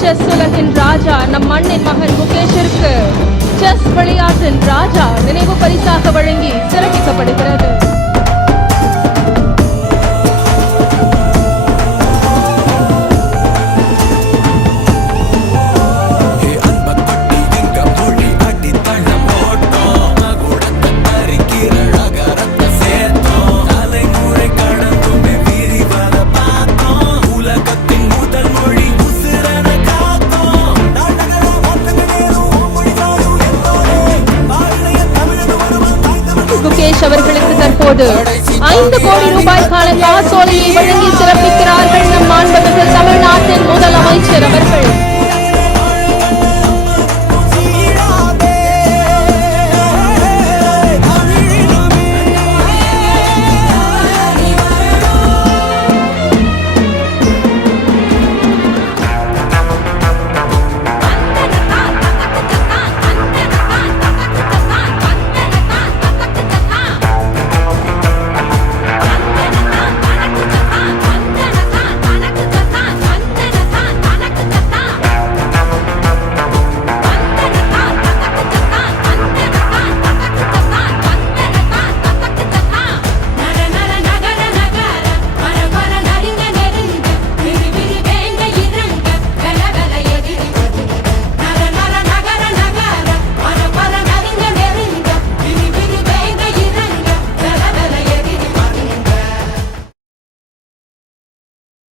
Chess உலகின் ராஜா நம் மண்ணின் மகன் முகேஷிற்கு செஸ் விளையாட்டின் ராஜா நினைவு பரிசாக வழங்கி சிறப்பிக்கப்படுகிறது. முகேஷ் அவர்களுக்கு தற்போது 5 கோடி ரூபாய்க்கான காசோலையை வழங்கி சிறப்பிக்கிறார்கள் நம் மாண்புமிகு தமிழ்நாட்டின் முதலமைச்சர் அவர்கள்.